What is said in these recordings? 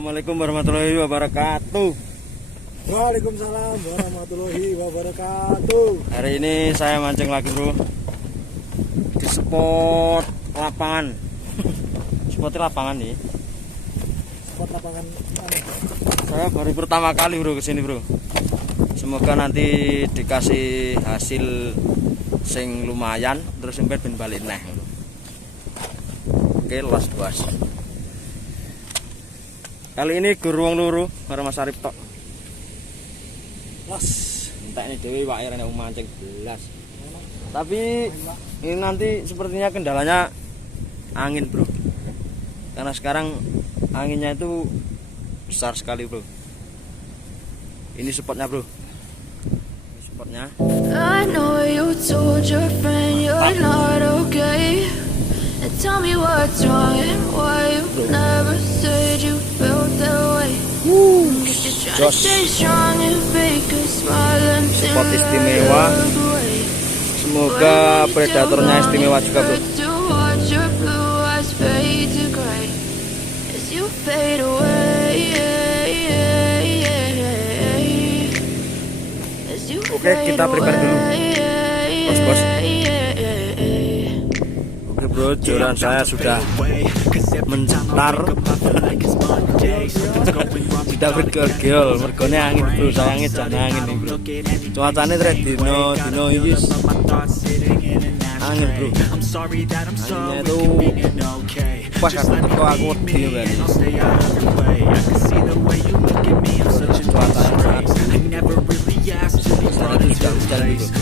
Assalamualaikum warahmatullahi wabarakatuh. Waalaikumsalam warahmatullahi wabarakatuh. Hari ini saya mancing lagi bro di spot lapangan. Spot lapangan nih. Spot lapangan mana? Saya baru pertama kali bro kesini bro. Semoga nanti dikasih hasil sing lumayan terus sampai ben balik neh. Oke, los bos. Kali ini guruang luru karo Mas Arif tok. Los. Entek ini dewi wae rene mancing belas. Tapi ini nanti sepertinya kendalanya angin, Bro. Karena sekarang anginnya itu besar sekali, Bro. Ini spotnya, Bro. Ini spotnya. I know you told your friend you're not okay. And tell me what's wrong and why you never said you felt that way. Guess you're trying to stay strong and fake a smile until Spot istimewa. Semoga predatornya istimewa juga bro. to watch your blue eyes fade to gray as you fade away. As you Oke, kita prepare dulu. Bos. Oke bro, joran saya sudah mencar. Tidak bergeol, mergone angin bro, saya ngejan angin nih bro. Cuacanya trek dino iki angin bro. Anginnya itu pas aku teko aku wedi berarti. Cuacanya sangat sudah hujan gitu.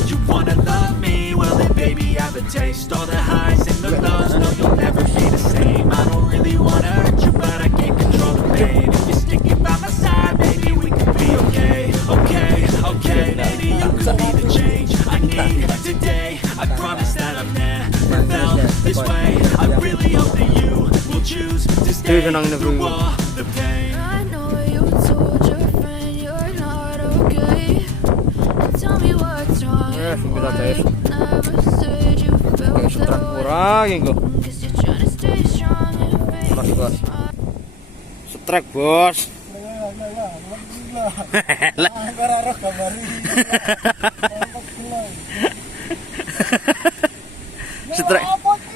Senang ini bro. I know you told your friend you're not okay. And tell me what's wrong and kita why you never said you felt Sutra that way. kurang engko. Guess you're trying to stay strong and fake Bos, a bos. smile. Strike bos. Lah, ora roh gambari.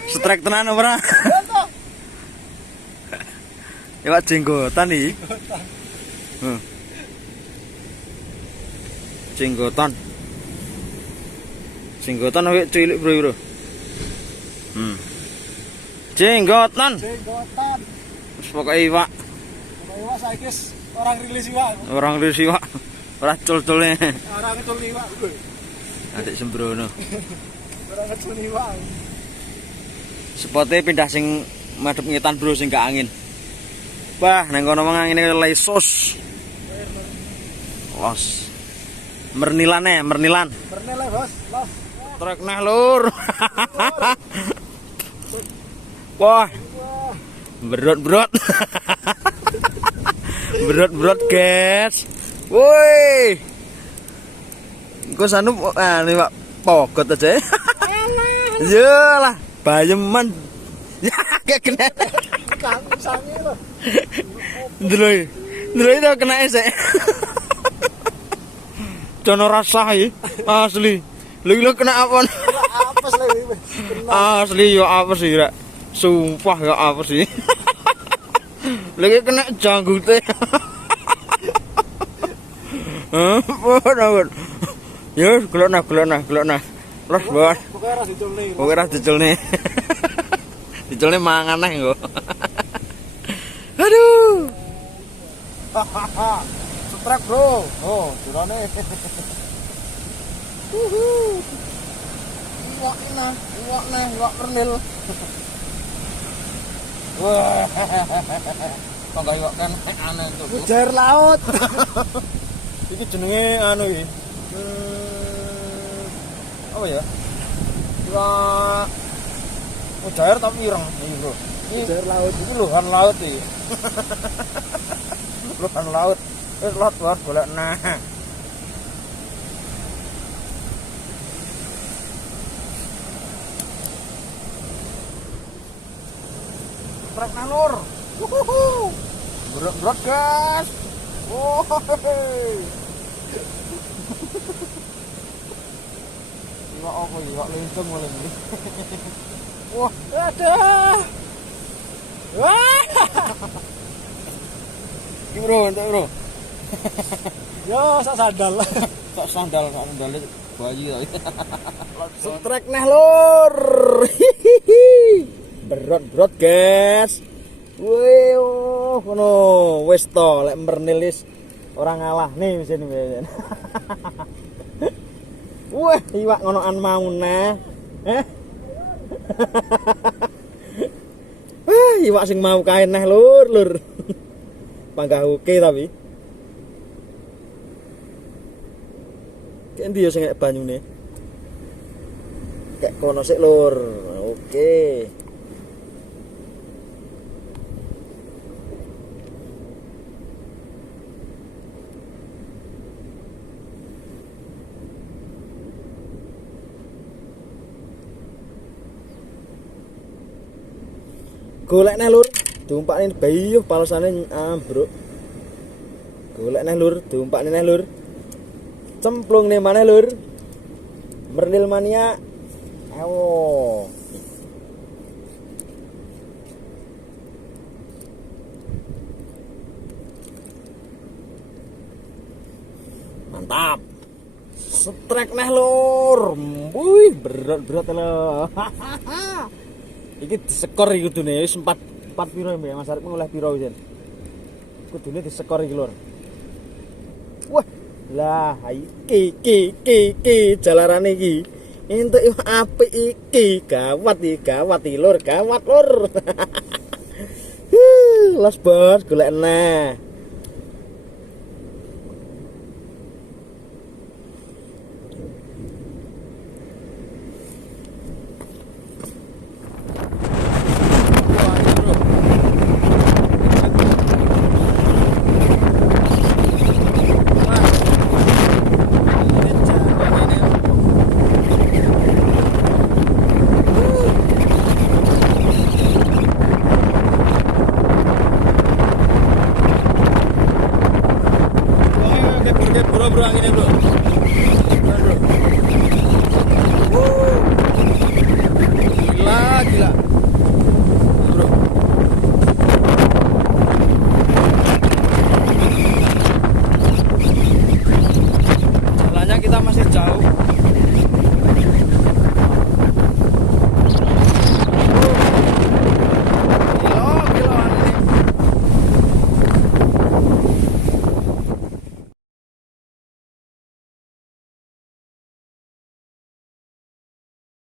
Strike tenan ora? Ya jenggotan iki. Jenggotan. Jenggotan awake cilik bro. Jenggotan. Jenggotan. Wis pokoke iwak. Iwak saiki orang rilis iwak. Orang rilis iwak. Ora cul-culne. Orang ngecul iwak. Adik sembrono. Orang ngecul iwak. Spote pindah sing madhep ngetan bro sing gak angin. Wah, nang kono mang angine lesos. Los. Mernilan. Bernilai bos. Los. Trek nah lur. Wah. Berot. Berot guys. Woi. Engko sanu nih Pak pogot aja. Iyalah, bayeman. Ya kayak kena. Sangi lho. Ndelok itu kena esek. Jono rasa iki asli. Lho kena apa? Apes lho iki. Asli yo apa sih rek? Sumpah yo apa sih? Lagi kena janggute. Ampun. Yo gelok nah. Los bos. Pokoke ora diculne. Diculne mangan neh engko. Aduh. Strek bro. Oh, durane. Iwak pernil. Wah. Kok gak iwak kan aneh tuh. Ujar laut. Iki jenenge anu iki. Apa ya? Iwak mujair tapi ireng iki, Bro. Mujair laut itu lohan laut iki. Lohan laut. Wis lot buat golek nah. Trek nalur. Berat gas. Oh. Iwak apa iwak lenceng malah ini. Wah, ada. Wah. Iki bro, entuk bro. Yo, sak sandal. Sak sandal bayi to. Strek neh lur. Berat guys. Wih, ngono wis to lek mernilis ora ngalah nih mesin. Wah, iwak ngonoan mau nah. Wah, iwak sing mau kae neh lur. Panggahuke tapi. Kayak ndi yo sing nek banyune. Kayak kono sik lur. Oke. Golek neh lur, diumpakne bayi yo palesane ambruk. Golek neh lur, diumpakne neh lur. Cemplung nih mana lur? Mernil mania. Ayo. Mantap. Strek neh lur. Wih, berat lho. Iki disekor iki kudune wis 4 piro ya Mas Arif ngoleh piro wis. Kudune disekor iki lur. Wah, lah iki jalarane iki. Entuk yo apik iki. Gawat iki lur, gawat lur. Los bos golek nah. Bro anginnya bro.